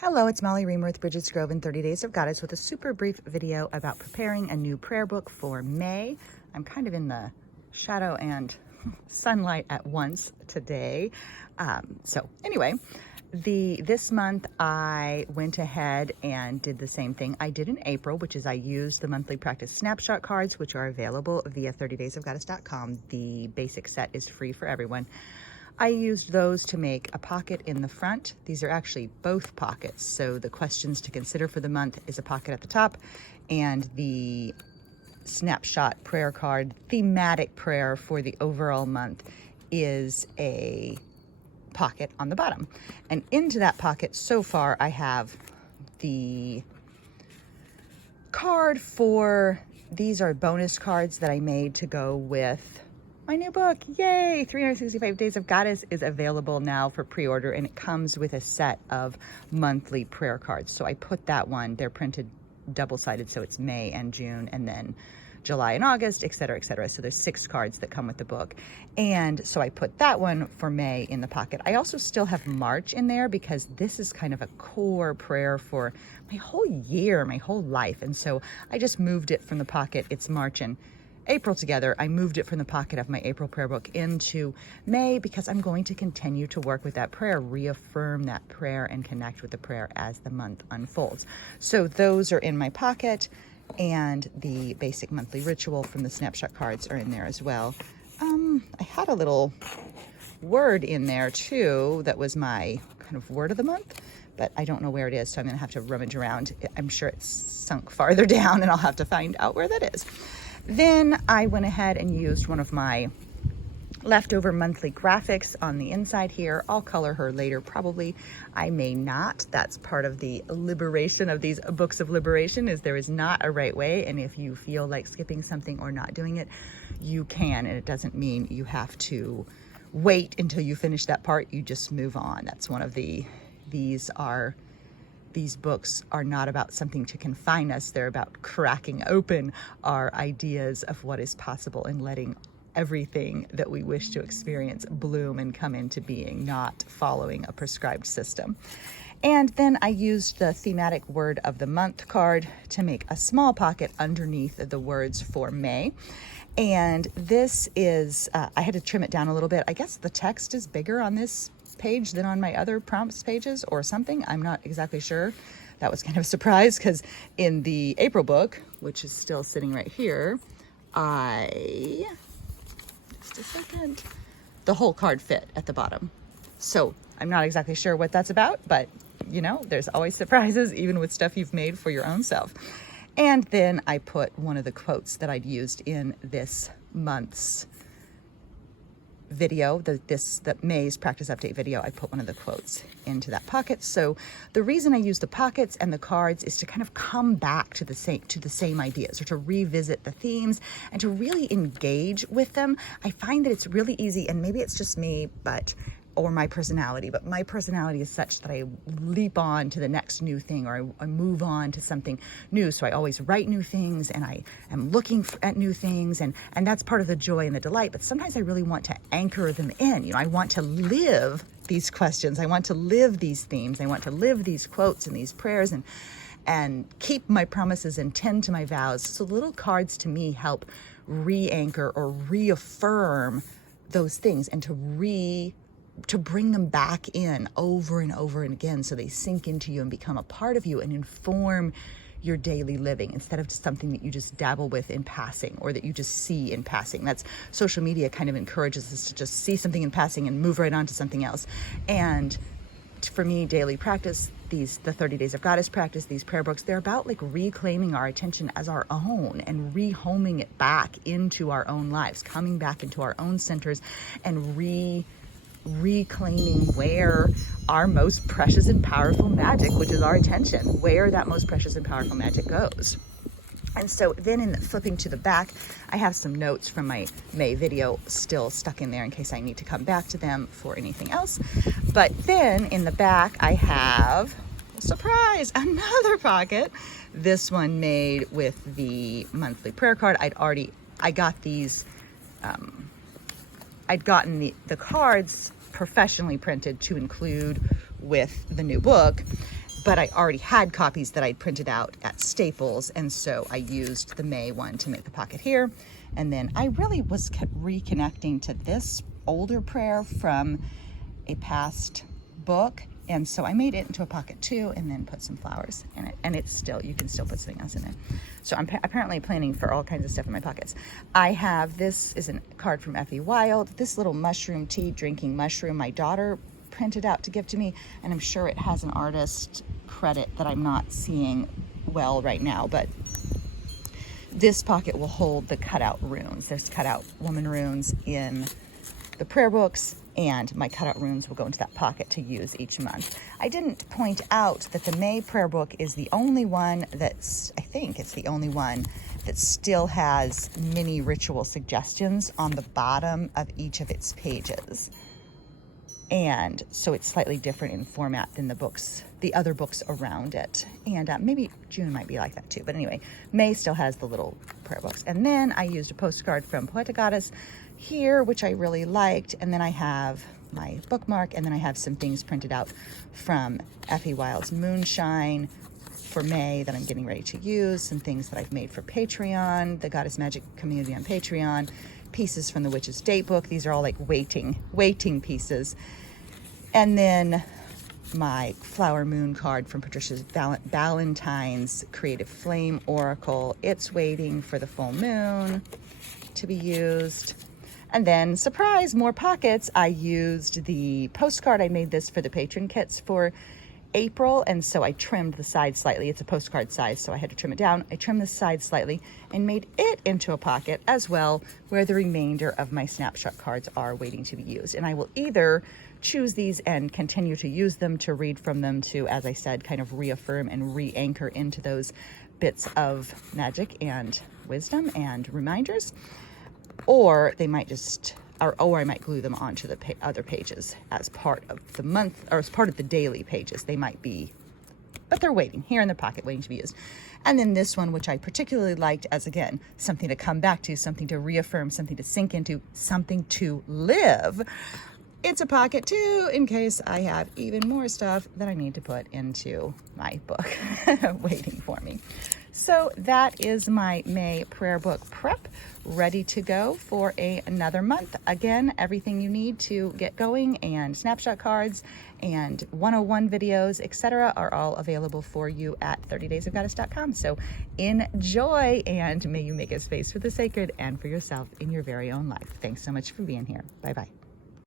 Hello, it's Molly Reamer with Bridget's Grove in 30 Days of Goddess with a super brief video about preparing a new prayer book for May. I'm kind of in the shadow and sunlight at once today. So anyway, this month I went ahead and did the same thing I did in April, which is I used the monthly practice snapshot cards, which are available via 30daysofgoddess.com. The basic set is free for everyone. I used those to make a pocket in the front. These are actually both pockets. So the questions to consider for the month is a pocket at the top, and the snapshot prayer card, thematic prayer for the overall month, is a pocket on the bottom. And into that pocket so far I have the card for, these are bonus cards that I made to go with my new book. Yay! 365 Days of Goddess is available now for pre-order, and it comes with a set of monthly prayer cards. So I put that one, they're printed double-sided, so it's May and June, and then July and August, etc., etc. So there's 6 cards that come with the book. And so I put that one for May in the pocket. I also still have March in there because this is kind of a core prayer for my whole year, my whole life. And so I just moved it from the pocket. It's March and April together. I moved it from the pocket of my April prayer book into May because I'm going to continue to work with that prayer, reaffirm that prayer, and connect with the prayer as the month unfolds. So those are in my pocket, and the basic monthly ritual from the snapshot cards are in there as well. I had a little word in there too that was my kind of word of the month, but I don't know where it is, so I'm gonna have to rummage around. I'm sure it's sunk farther down and I'll have to find out where that is. Then I went ahead and used one of my leftover monthly graphics on the inside here. I'll color her later, probably. I may not. That's part of the liberation of these books of liberation, is there is not a right way, and if you feel like skipping something or not doing it, you can, and it doesn't mean you have to wait until you finish that part. You just move on. That's one of these books are not about something to confine us. They're about cracking open our ideas of what is possible and letting everything that we wish to experience bloom and come into being, not following a prescribed system. And then I used the thematic word of the month card to make a small pocket underneath the words for May. And this is, I had to trim it down a little bit. I guess the text is bigger on this page than on my other prompts pages or something. I'm not exactly sure. That was kind of a surprise because in the April book, which is still sitting right here, just a second, the whole card fit at the bottom. So I'm not exactly sure what that's about, but you know, there's always surprises even with stuff you've made for your own self. And then I put one of the quotes that I'd used in this month's video, the May's practice update video. I put one of the quotes into that pocket. So the reason I use the pockets and the cards is to kind of come back to the same ideas, or to revisit the themes and to really engage with them. I find that it's really easy, and maybe it's just me, or my personality, but my personality is such that I leap on to the next new thing, or I move on to something new. So I always write new things, and I am looking at new things, and that's part of the joy and the delight. But sometimes I really want to anchor them in. You know, I want to live these questions. I want to live these themes. I want to live these quotes and these prayers, and keep my promises and tend to my vows. So little cards to me help re-anchor or reaffirm those things, and to bring them back in over and over and again, so they sink into you and become a part of you and inform your daily living, instead of just something that you just dabble with in passing, or that you just see in passing. That's, social media kind of encourages us to just see something in passing and move right on to something else. And for me, daily practice, the 30 Days of Goddess practice, these prayer books, they're about like reclaiming our attention as our own and rehoming it back into our own lives, coming back into our own centers, and reclaiming where our most precious and powerful magic, which is our attention, where that most precious and powerful magic goes. And so then in flipping to the back, I have some notes from my May video still stuck in there in case I need to come back to them for anything else. But then in the back, I have, surprise, another pocket. This one made with the monthly prayer card. I got these, I'd gotten the cards professionally printed to include with the new book, but I already had copies that I'd printed out at Staples, and so I used the May one to make the pocket here. And then I really was reconnecting to this older prayer from a past book, and so I made it into a pocket too, and then put some flowers in it, and it's still, you can still put something else in there. So I'm apparently planning for all kinds of stuff in my pockets. I have, this is a card from Effie Wild, this little mushroom tea drinking mushroom my daughter printed out to give to me, and I'm sure it has an artist credit that I'm not seeing well right now, but this pocket will hold the cutout runes. There's cutout woman runes in the prayer books, and my cutout runes will go into that pocket to use each month. I didn't point out that the May prayer book is the only one that's, I think it's the only one that still has mini ritual suggestions on the bottom of each of its pages. And so it's slightly different in format than the books, the other books around it. And maybe June might be like that too. But anyway, May still has the little prayer books. And then I used a postcard from Poeta Goddess here, which I really liked. And then I have my bookmark, and then I have some things printed out from Effie Wild's Moonshine for May that I'm getting ready to use, some things that I've made for Patreon, the Goddess Magic community on Patreon, pieces from the Witch's Date book. These are all like waiting pieces. And then my Flower Moon card from Patricia's Valentine's Creative Flame Oracle. It's waiting for the full moon to be used. And then, surprise, more pockets. I used the postcard. I made this for the patron kits for April, and so I trimmed the side slightly. It's a postcard size, so I had to trim it down. I trimmed the side slightly and made it into a pocket as well, where the remainder of my snapshot cards are waiting to be used. And I will either choose these and continue to use them, to read from them, to, as I said, kind of reaffirm and re-anchor into those bits of magic and wisdom and reminders, or they might just, or I might glue them onto the other pages as part of the month, or as part of the daily pages. They might be, but they're waiting here in the pocket, waiting to be used. And then this one, which I particularly liked as, again, something to come back to, something to reaffirm, something to sink into, something to live. It's a pocket too, in case I have even more stuff that I need to put into my book waiting for me. So that is my May prayer book prep, ready to go for another month. Again, everything you need to get going, and snapshot cards and 101 videos, etc., are all available for you at 30daysofgoddess.com. So enjoy, and may you make a space for the sacred and for yourself in your very own life. Thanks so much for being here. Bye-bye.